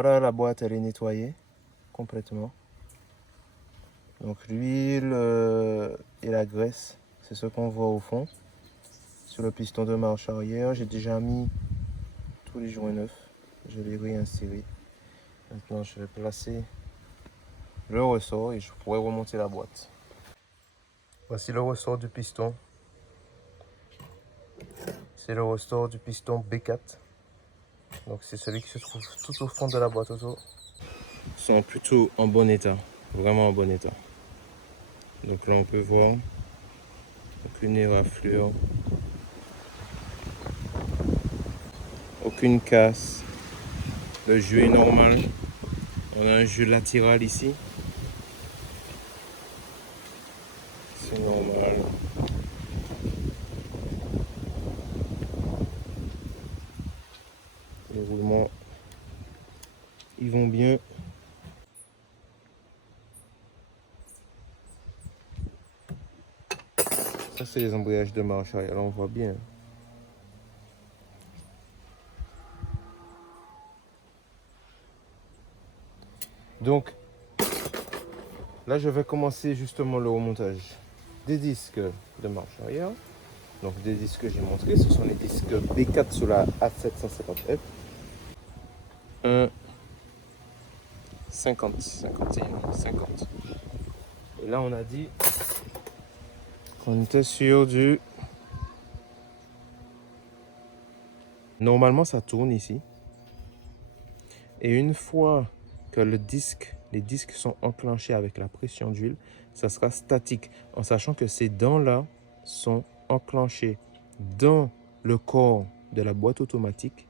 Voilà, la boîte, elle est nettoyée complètement. Donc l'huile et la graisse, c'est ce qu'on voit au fond. Sur le piston de marche arrière, j'ai déjà mis tous les joints neufs. Je les réinséré. Maintenant, je vais placer le ressort et je pourrai remonter la boîte. Voici le ressort du piston. C'est le ressort du piston B4. Donc c'est celui qui se trouve tout au fond de la boîte auto. Ils sont plutôt en bon état, vraiment en bon état. Donc là on peut voir aucune éraflure, aucune casse. Le jus est normal. On a un jus latéral ici. C'est normal. Les roulements, ils vont bien. Ça c'est les embrayages de marche arrière, là on voit bien. Donc là je vais commencer justement le remontage des disques de marche arrière. Donc des disques que j'ai montrés, ce sont les disques B4 sur la A750F. 1, 50, 51, 50. Et là on a dit qu'on était sur du... Normalement ça tourne ici. Et une fois que les disques sont enclenchés avec la pression d'huile, ça sera statique. En sachant que ces dents-là sont enclenchées dans le corps de la boîte automatique.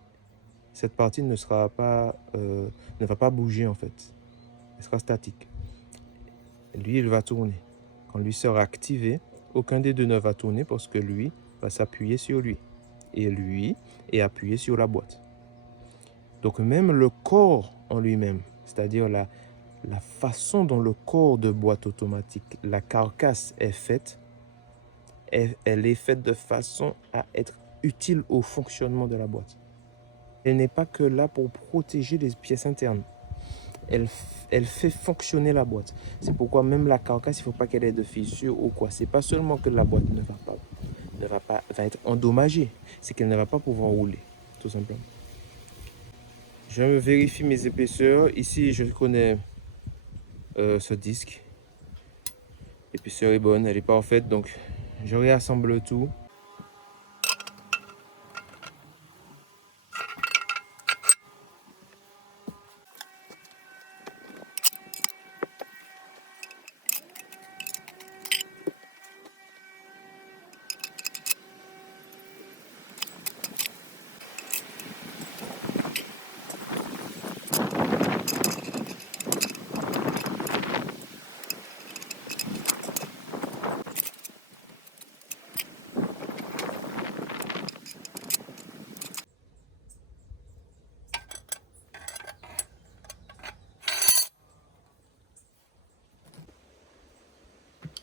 Cette partie ne va pas bouger en fait. Elle sera statique. Lui, il va tourner. Quand lui sera activé, aucun des deux ne va tourner parce que lui va s'appuyer sur lui. Et lui est appuyé sur la boîte. Donc même le corps en lui-même, c'est-à-dire la façon dont le corps de boîte automatique, la carcasse est faite, elle est faite de façon à être utile au fonctionnement de la boîte. Elle n'est pas que là pour protéger les pièces internes. Elle fait fonctionner la boîte. C'est pourquoi même la carcasse, il ne faut pas qu'elle ait de fissures ou quoi. C'est pas seulement que la boîte va être endommagée, c'est qu'elle ne va pas pouvoir rouler, tout simplement. Je vérifie mes épaisseurs. Ici, je connais ce disque. L'épaisseur est bonne, elle est parfaite, donc je réassemble tout.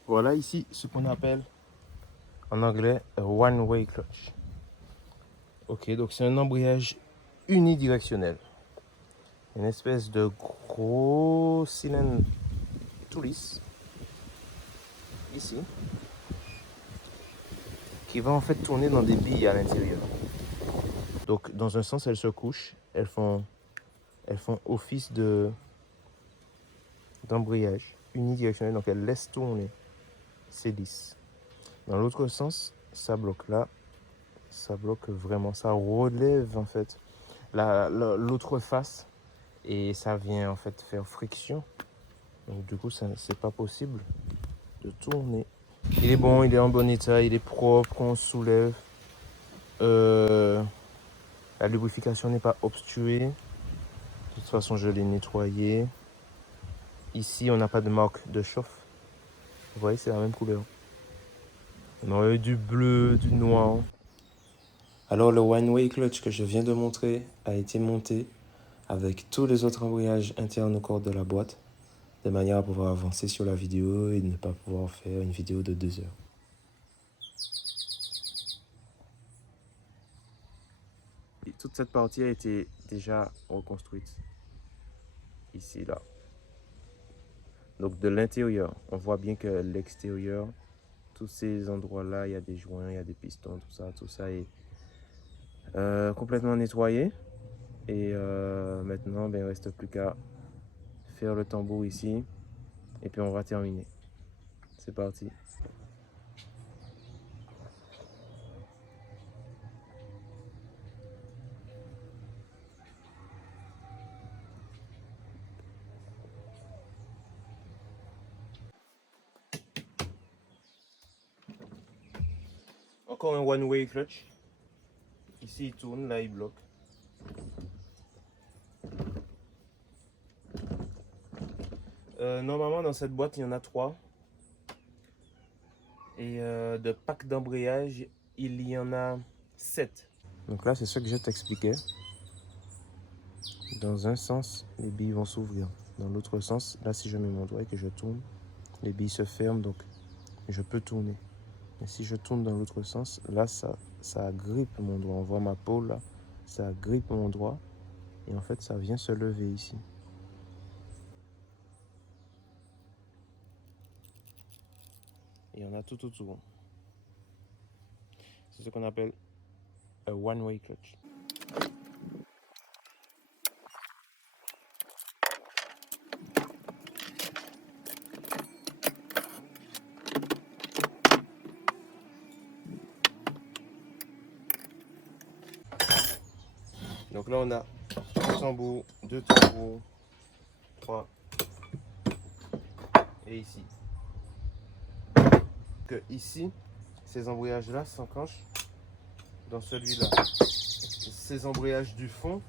Voilà ici ce qu'on appelle en anglais un one-way clutch. Ok, donc c'est un embrayage unidirectionnel. Une espèce de gros cylindre tout lisse, ici, qui va en fait tourner dans des billes à l'intérieur. Donc dans un sens, elles se couchent, elles font office d'embrayage unidirectionnel, donc elles laissent tourner, c'est lisse. Dans l'autre sens, ça bloque là, ça bloque vraiment, ça relève en fait l'autre face et ça vient en fait faire friction. Donc du coup, c'est pas possible de tourner. Il est bon, il est en bon état, il est propre quand on soulève. La lubrification n'est pas obstruée. De toute façon, je l'ai nettoyé. Ici, on n'a pas de marque de chauffe. Vous voyez, c'est la même couleur. On aurait eu du bleu, du noir. Alors, le one-way clutch que je viens de montrer a été monté avec tous les autres embrayages internes au corps de la boîte, de manière à pouvoir avancer sur la vidéo et ne pas pouvoir faire une vidéo de 2 heures. Et toute cette partie a été déjà reconstruite. ici, là. Donc de l'intérieur, on voit bien que l'extérieur, tous ces endroits-là, il y a des joints, il y a des pistons, tout ça est complètement nettoyé. Et maintenant, ben, il ne reste plus qu'à faire le tambour ici. Et puis on va terminer. C'est parti. Encore un one-way clutch. Ici, il tourne, là, il bloque. Normalement, dans cette boîte, il y en a 3. Et de pack d'embrayage, il y en a 7. Donc là, c'est ce que je t'expliquais. Dans un sens, les billes vont s'ouvrir. Dans l'autre sens, là, si je mets mon doigt et que je tourne, les billes se ferment, donc je peux tourner. Mais si je tourne dans l'autre sens, là, ça agrippe mon doigt. On voit ma peau, là, ça agrippe mon doigt. Et en fait, ça vient se lever ici. Et il y en a tout autour. C'est ce qu'on appelle un one-way clutch. Donc là, on a un tambour, 2 tambours, 3 et ici. Que ici, ces embrayages-là s'enclenchent dans celui-là. Ces embrayages du fond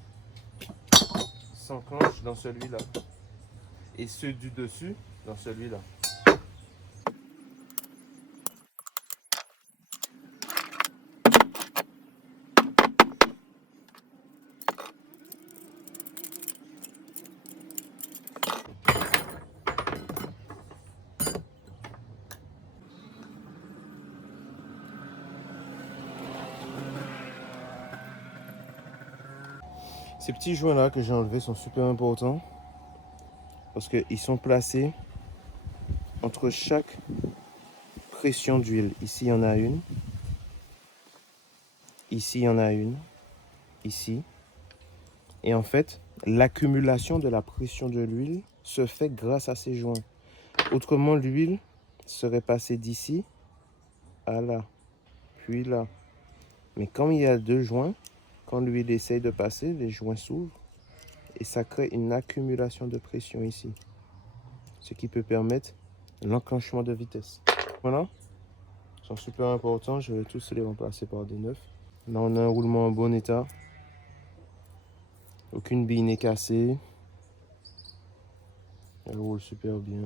s'enclenchent dans celui-là. Et ceux du dessus, dans celui-là. Ces petits joints-là que j'ai enlevés sont super importants parce qu'ils sont placés entre chaque pression d'huile. Ici, il y en a une. Ici, il y en a une. Ici. Et en fait, l'accumulation de la pression de l'huile se fait grâce à ces joints. Autrement, l'huile serait passée d'ici à là, puis là. Mais comme il y a 2 joints, quand l'huile essaye de passer, les joints s'ouvrent et ça crée une accumulation de pression ici. Ce qui peut permettre l'enclenchement de vitesse. Voilà. Ils sont super importants. Je vais tous les remplacer par des neufs. Là, on a un roulement en bon état. Aucune bille n'est cassée. Elle roule super bien.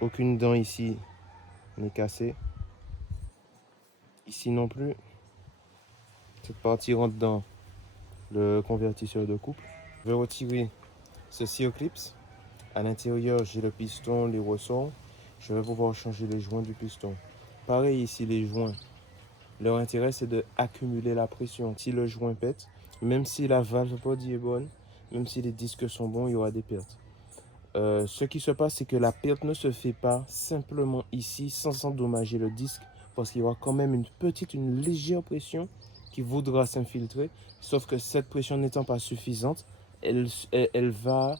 Aucune dent ici n'est cassée. Ici non plus. Cette partie rentre dans le convertisseur de couple. Je vais retirer ce circlips. À l'intérieur, j'ai le piston, les ressorts. Je vais pouvoir changer les joints du piston. Pareil ici, les joints. Leur intérêt, c'est d'accumuler la pression. Si le joint pète, même si la valve body est bonne, même si les disques sont bons, il y aura des pertes. Ce qui se passe, c'est que la perte ne se fait pas simplement ici sans endommager le disque parce qu'il y aura quand même une légère pression qui voudra s'infiltrer. Sauf que cette pression n'étant pas suffisante, elle va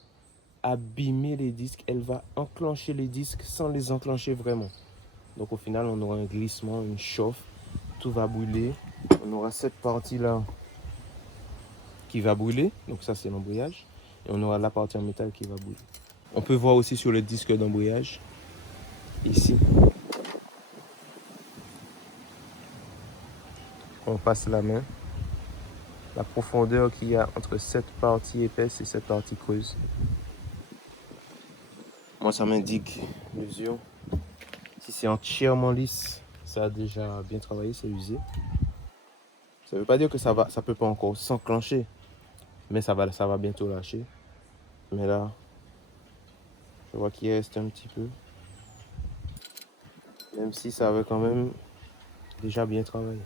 abîmer les disques, elle va enclencher les disques sans les enclencher vraiment. Donc au final, on aura un glissement, une chauffe, tout va brûler. On aura cette partie-là qui va brûler, donc ça c'est l'embrayage. Et on aura la partie en métal qui va brûler. On peut voir aussi sur le disque d'embrayage, ici. On passe la main. La profondeur qu'il y a entre cette partie épaisse et cette partie creuse. Moi, ça m'indique l'usure. Si c'est entièrement lisse, ça a déjà bien travaillé, c'est usé. Ça ne veut pas dire que ça peut pas encore s'enclencher, mais ça va bientôt lâcher. Mais là, je vois qu'il reste un petit peu. Même si ça avait quand même déjà bien travaillé.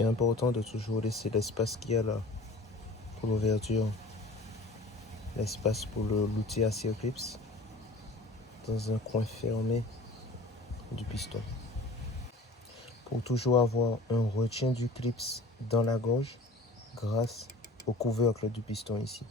C'est important de toujours laisser l'espace qu'il y a là pour l'ouverture, l'espace pour l'outil à circlips dans un coin fermé du piston. Pour toujours avoir un retien du clips dans la gorge grâce au couvercle du piston ici.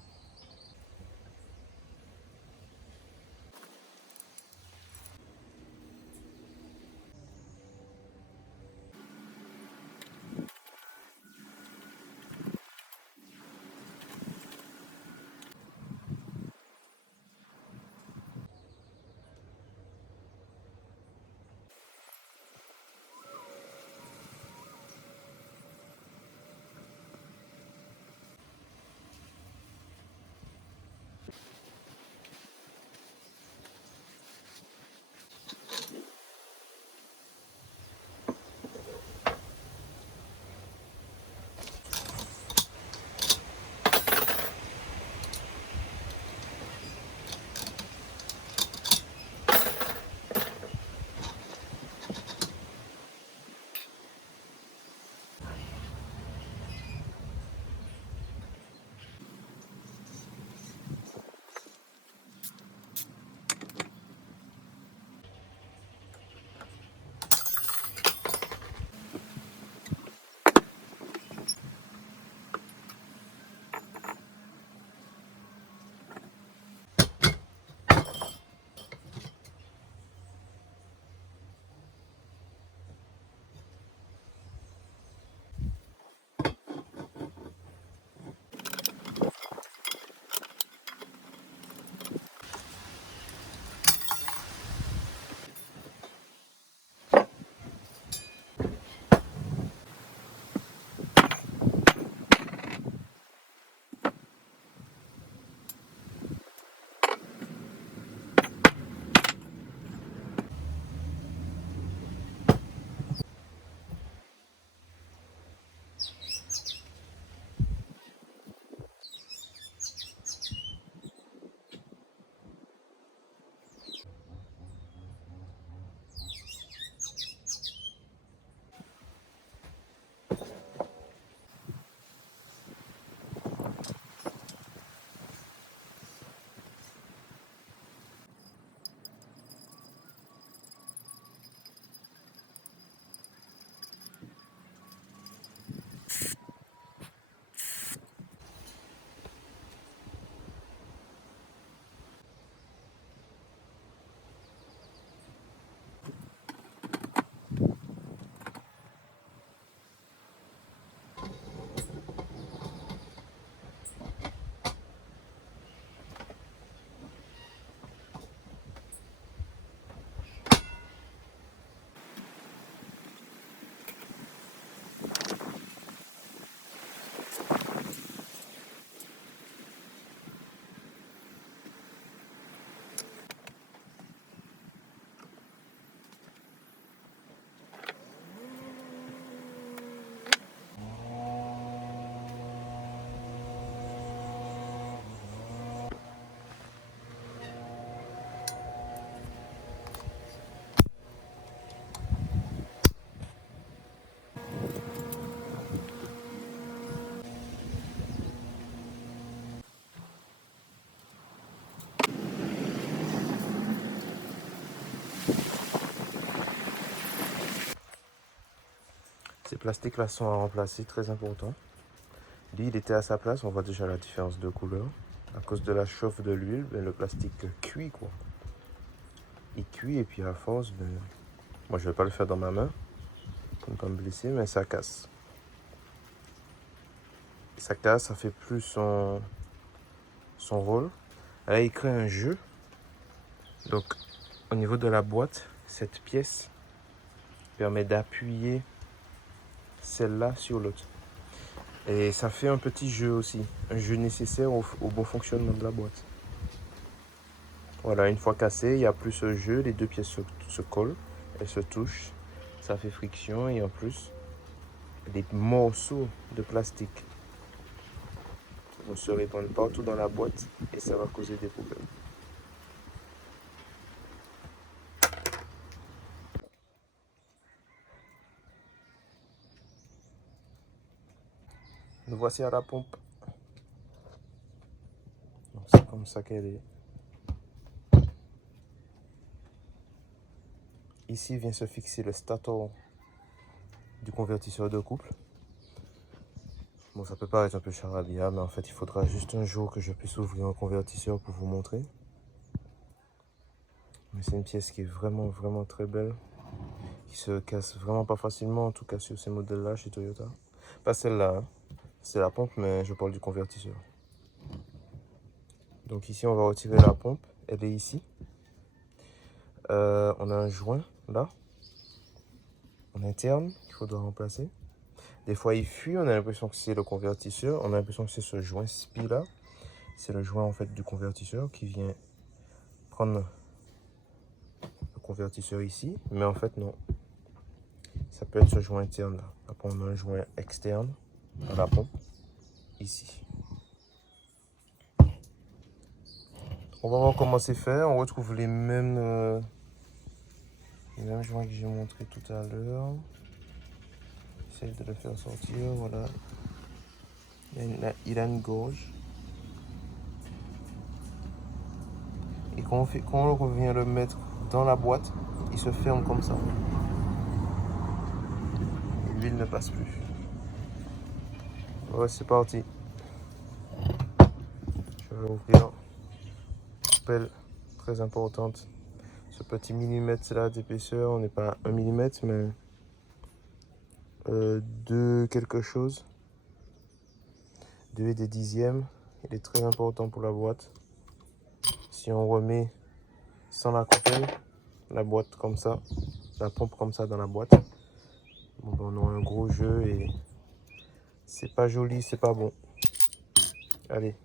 Ces plastiques là sont à remplacer, très important. Lui, il était à sa place, on voit déjà la différence de couleur. À cause de la chauffe de l'huile, ben, le plastique cuit quoi. Il cuit et puis à force, ben, moi je vais pas le faire dans ma main pour ne pas me blesser, mais ça casse. Ça casse, ça fait plus son rôle. Là, il crée un jeu. Donc, au niveau de la boîte, cette pièce permet d'appuyer celle-là sur l'autre. Et ça fait un petit jeu aussi, un jeu nécessaire au bon fonctionnement de la boîte. Voilà, une fois cassé, il n'y a plus ce jeu, les deux pièces se collent, elles se touchent, ça fait friction et en plus, les morceaux de plastique vont se répandre partout dans la boîte et ça va causer des problèmes. voici à la pompe. C'est comme ça qu'elle est. Ici vient se fixer le stator du convertisseur de couple. Bon, ça peut paraître un peu charabia, mais en fait, il faudra juste un jour que je puisse ouvrir un convertisseur pour vous montrer. Mais c'est une pièce qui est vraiment très belle, qui se casse vraiment pas facilement, en tout cas sur ces modèles-là chez Toyota. Pas celle-là, hein. C'est la pompe, mais je parle du convertisseur. Donc ici, on va retirer la pompe, elle est ici. On a un joint là, en interne, qu'il faudra remplacer. Des fois, il fuit, on a l'impression que c'est le convertisseur, on a l'impression que c'est ce joint SPI là. C'est le joint en fait du convertisseur qui vient prendre le convertisseur ici, mais en fait non. Ça peut être ce joint interne là. Après, on a un joint externe à la pompe, ici. On va voir comment c'est fait. On retrouve les mêmes joints que j'ai montré tout à l'heure. J'essaie de le faire sortir, voilà. Il a une gorge. Et quand on revient le mettre dans la boîte, il se ferme comme ça. L'huile ne passe plus. Ouais, c'est parti. Je vais ouvrir. Pelle très importante. Ce petit millimètre là d'épaisseur, on n'est pas à 1 millimètre, mais 2 quelque chose. 2 et des dixièmes. Il est très important pour la boîte. Si on remet sans la coupelle, la boîte comme ça, la pompe comme ça dans la boîte, bon, ben, on aura un gros jeu et c'est pas joli, c'est pas bon. Allez.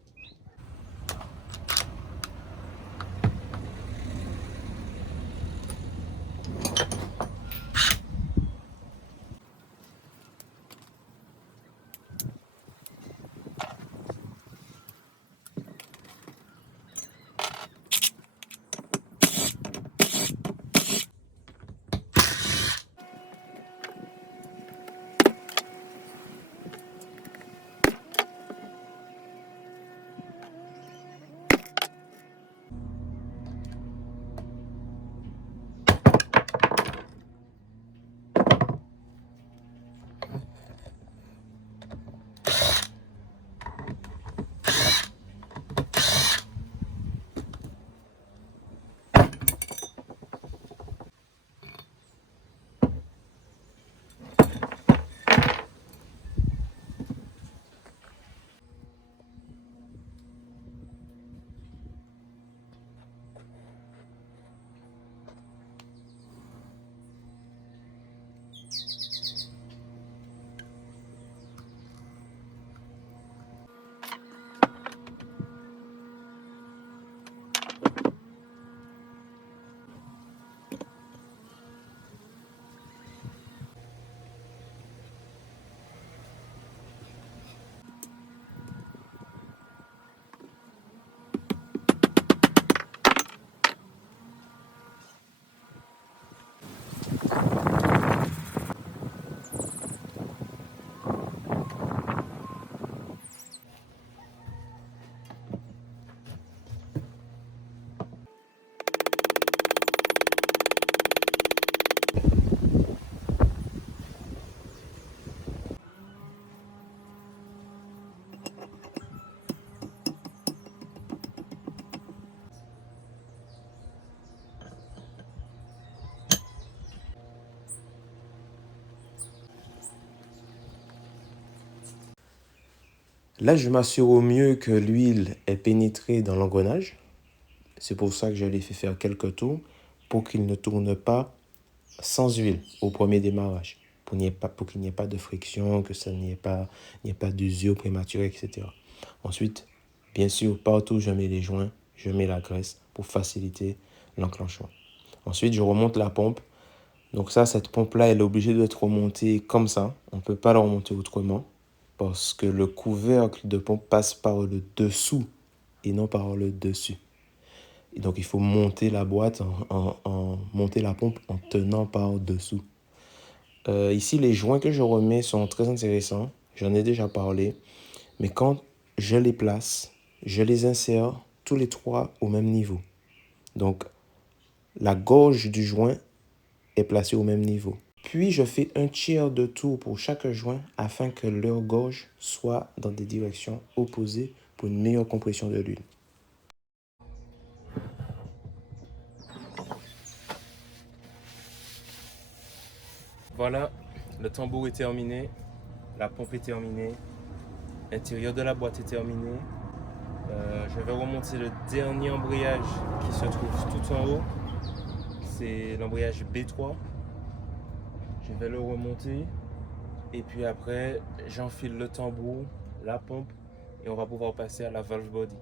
Là, je m'assure au mieux que l'huile est pénétrée dans l'engrenage. C'est pour ça que je l'ai fait faire quelques tours pour qu'il ne tourne pas sans huile au premier démarrage. Pour qu'il n'y ait pas de friction, que ça n'y ait pas d'usure prématurée, etc. Ensuite, bien sûr, partout où je mets les joints, je mets la graisse pour faciliter l'enclenchement. Ensuite, je remonte la pompe. Donc ça, cette pompe-là, elle est obligée d'être remontée comme ça. On ne peut pas la remonter autrement parce que le couvercle de pompe passe par le dessous et non par le dessus. Et donc, il faut monter la boîte, monter la pompe en tenant par dessous. Ici, les joints que je remets sont très intéressants. J'en ai déjà parlé. Mais quand je les place, je les insère tous les trois au même niveau. Donc, la gorge du joint est placée au même niveau. Puis, je fais un tiers de tour pour chaque joint afin que leur gorge soit dans des directions opposées pour une meilleure compression de l'huile. Voilà, le tambour est terminé, la pompe est terminée, l'intérieur de la boîte est terminé. Je vais remonter le dernier embrayage qui se trouve tout en haut. C'est l'embrayage B3. Je vais le remonter. Et puis après, j'enfile le tambour, la pompe, et on va pouvoir passer à la valve body.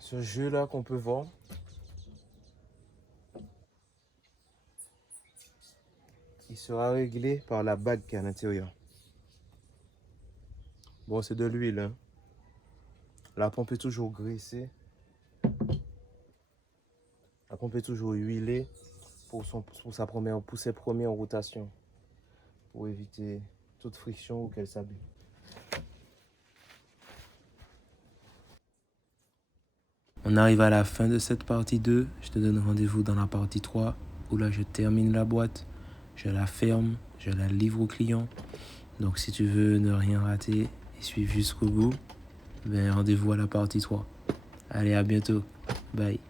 Ce jeu-là qu'on peut voir, il sera réglé par la bague qui est à l'intérieur. Bon, c'est de l'huile, hein. La pompe est toujours graissée. La pompe est toujours huilée pour ses premières rotations, pour éviter toute friction ou qu'elle s'abîme. On arrive à la fin de cette partie 2. Je te donne rendez-vous dans la partie 3 où là je termine la boîte, je la ferme, je la livre au client. Donc si tu veux ne rien rater et suivre jusqu'au bout, ben rendez-vous à la partie 3. Allez, à bientôt. Bye.